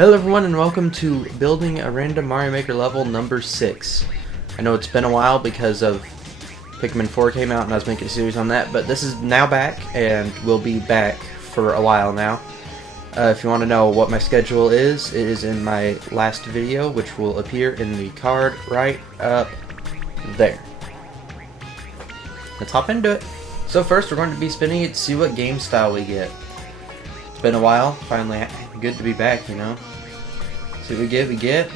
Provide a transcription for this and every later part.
Hello everyone and welcome to building a random Mario Maker level number 6. I know it's been a while because of Pikmin 4 came out and I was making a series on that, but this is now back and will be back for a while now. If you want to know what my schedule is, it is in my last video, which will appear in the card right up there. Let's hop into it. So first we're going to be spinning it to see what game style we get. It's been a while, finally good to be back, you know. See what we get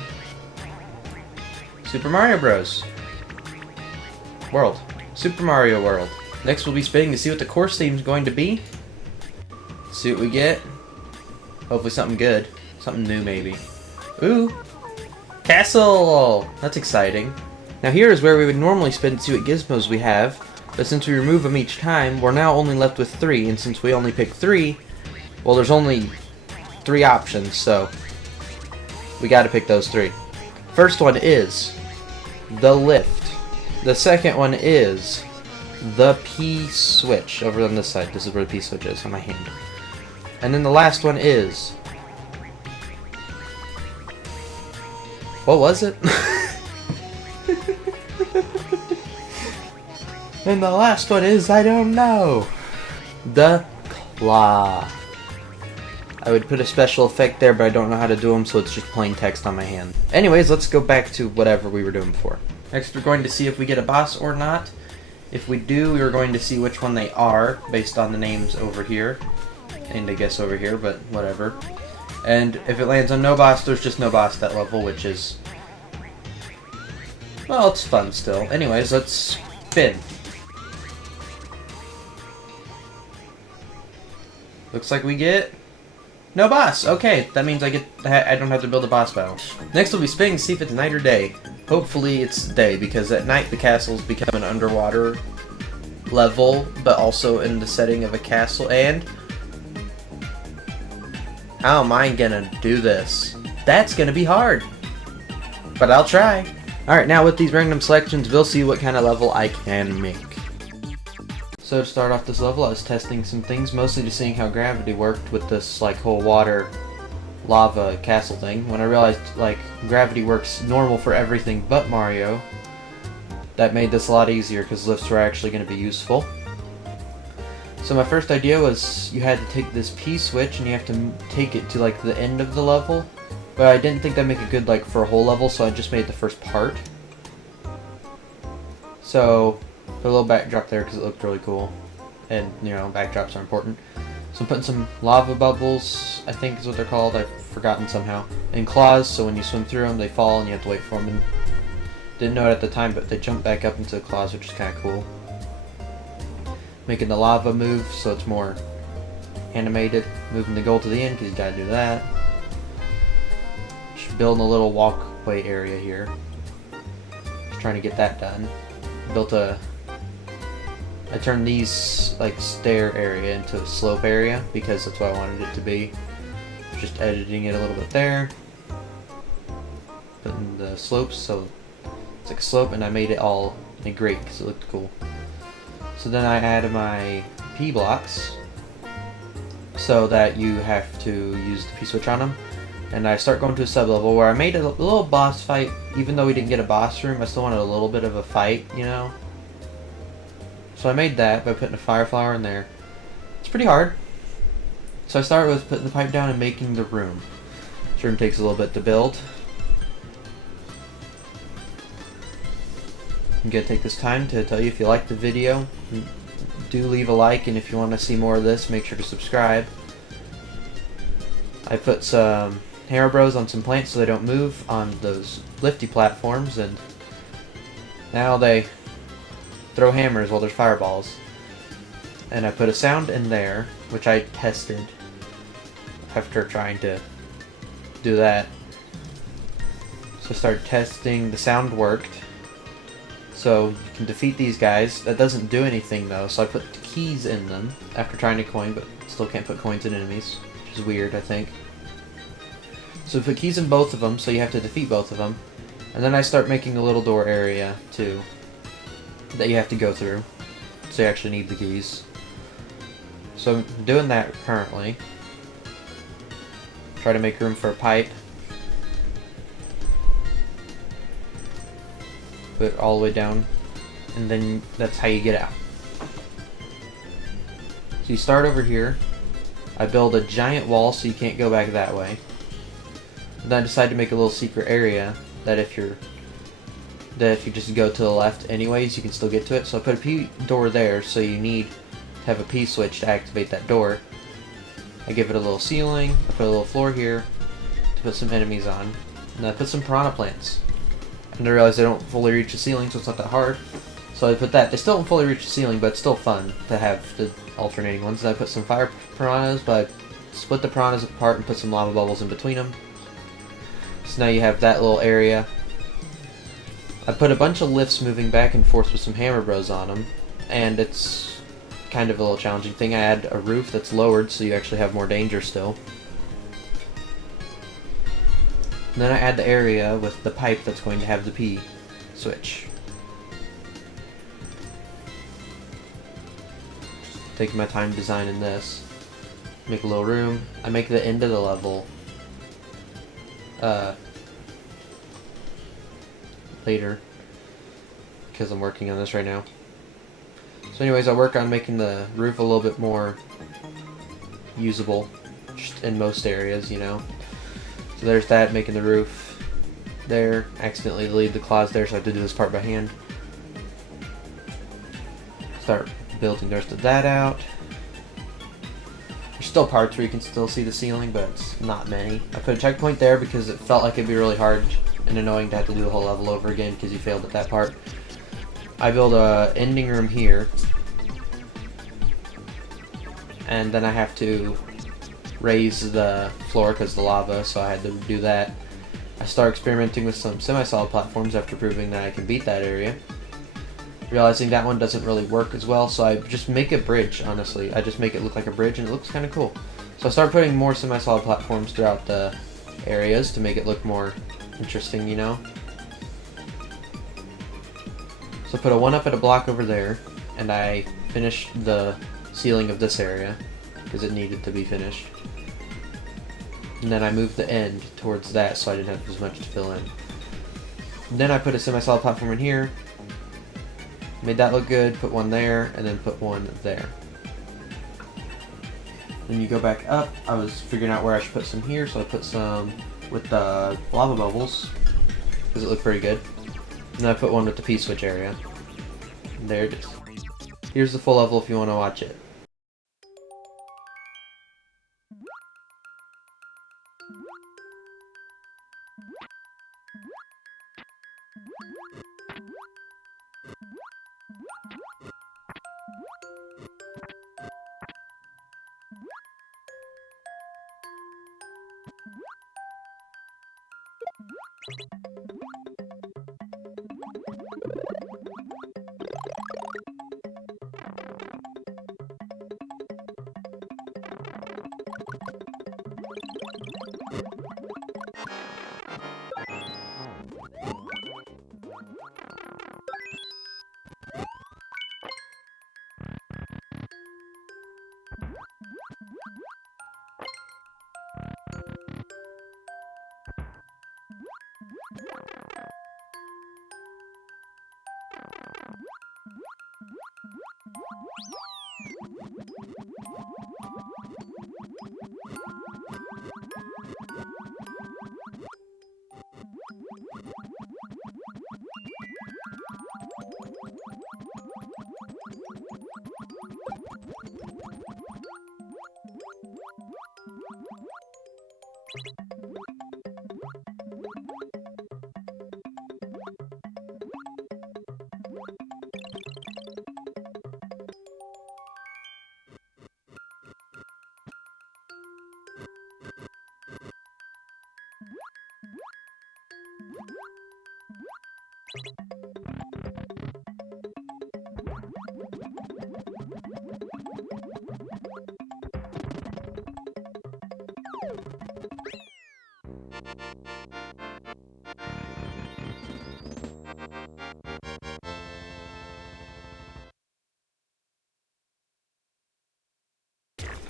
Super Mario Bros. World. Super Mario World. Next we'll be spinning to see what the course theme is going to be. See what we get. Hopefully something good. Something new maybe. Ooh! Castle! That's exciting. Now here is where we would normally spin to see what gizmos we have, but since we remove them each time, we're now only left with 3, and since we only pick 3, well there's only 3 options, so we gotta pick those 3. First one is the lift. The second one is the P switch over on this side. This is where the P switch is on my hand. And then the last one is, what was it? And the last one is, I don't know, the claw. I would put a special effect there, but I don't know how to do them, so it's just plain text on my hand. Anyways, let's go back to whatever we were doing before. Next, we're going to see if we get a boss or not. If we do, we're going to see which one they are, based on the names over here. And I guess over here, but whatever. And if it lands on no boss, there's just no boss that level, which is, well, it's fun still. Anyways, let's spin. Looks like we get no boss. Okay, that means I don't have to build a boss battle. Next we'll be spinning to see if it's night or day. Hopefully it's day, because at night the castles become an underwater level, but also in the setting of a castle. And how am I gonna do this? That's gonna be hard, but I'll try. Alright, now with these random selections, we'll see what kind of level I can make. So to start off this level, I was testing some things, mostly just seeing how gravity worked with this like whole water lava castle thing. When I realized like gravity works normal for everything but Mario, that made this a lot easier because lifts were actually going to be useful. So my first idea was you had to take this P switch and you have to take it to like the end of the level, but I didn't think that'd make it good like for a whole level, so I just made the first part. So put a little backdrop there because it looked really cool, and you know, backdrops are important. So I'm putting some lava bubbles, I think is what they're called, I've forgotten somehow, and claws, so when you swim through them they fall and you have to wait for them. And didn't know it at the time, but they jump back up into the claws, which is kind of cool. Making the lava move so it's more animated, moving the goal to the end because you gotta do that. Just building a little walkway area here, just trying to get that done. I turned these like stair area into a slope area because that's what I wanted it to be. Just editing it a little bit there, putting the slopes so it's like a slope, and I made it all in a grate because it looked cool. So then I added my P blocks so that you have to use the P switch on them, and I start going to a sub level where I made a little boss fight. Even though we didn't get a boss room, I still wanted a little bit of a fight, you know. So I made that by putting a fire flower in there. It's pretty hard. So I started with putting the pipe down and making the room. This room takes a little bit to build. I'm gonna take this time to tell you, if you liked the video, do leave a like, and if you want to see more of this, make sure to subscribe. I put some Hero Bros on some plants so they don't move on those lifty platforms, and now they throw hammers while there's fireballs. And I put a sound in there, which I tested after trying to do that. So I started testing, the sound worked. So you can defeat these guys. That doesn't do anything though, so I put keys in them after trying to coin, but still can't put coins in enemies, which is weird, I think. So we put keys in both of them, so you have to defeat both of them. And then I start making a little door area too that you have to go through, so you actually need the keys. So I'm doing that currently. Try to make room for a pipe. Put it all the way down, and then that's how you get out. So you start over here. I build a giant wall so you can't go back that way. And then I decide to make a little secret area that if you just go to the left anyways, you can still get to it. So I put a P door there, so you need to have a P switch to activate that door. I give it a little ceiling. I put a little floor here to put some enemies on. And I put some piranha plants. And I realized they don't fully reach the ceiling, so it's not that hard. So I put that. They still don't fully reach the ceiling, but it's still fun to have the alternating ones. And I put some fire piranhas, but I split the piranhas apart and put some lava bubbles in between them. So now you have that little area. I put a bunch of lifts moving back and forth with some hammer bros on them, and it's kind of a little challenging thing. I add a roof that's lowered so you actually have more danger still. And then I add the area with the pipe that's going to have the P switch. Taking my time designing this. Make a little room. I make the end of the level later because I'm working on this right now. So anyways, I work on making the roof a little bit more usable just in most areas, you know. So there's that, making the roof there. Accidentally leave the claws there, so I have to do this part by hand. Start building the rest of that out. There's still parts where you can still see the ceiling, but it's not many. I put a checkpoint there because it felt like it'd be really hard and annoying to have to do the whole level over again because you failed at that part. I build a ending room here, and then I have to raise the floor because of the lava, so I had to do that. I start experimenting with some semi-solid platforms after proving that I can beat that area. Realizing that one doesn't really work as well, so I just make a bridge, honestly. I just make it look like a bridge and it looks kind of cool. So I start putting more semi-solid platforms throughout the areas to make it look more interesting, you know? So I put a 1-up at a block over there, and I finished the ceiling of this area because it needed to be finished. And then I moved the end towards that so I didn't have as much to fill in. And then I put a semi-solid platform in here, made that look good, put one there, and then put one there. Then you go back up. I was figuring out where I should put some here, so I put some with the lava bubbles because it looked pretty good. And then I put one with the P-switch area. And there it is. Here's the full level if you want to watch it.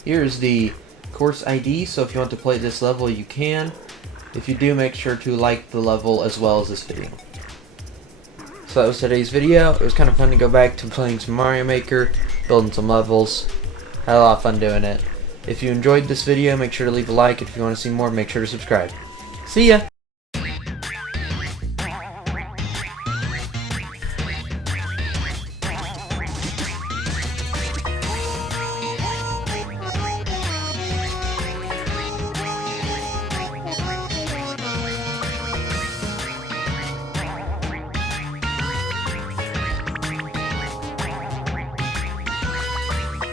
Here's the course ID, so if you want to play this level, you can. If you do, make sure to like the level as well as this video. So that was today's video. It was kind of fun to go back to playing some Mario Maker, building some levels. Had a lot of fun doing it. If you enjoyed this video, make sure to leave a like. If you want to see more, make sure to subscribe. See ya!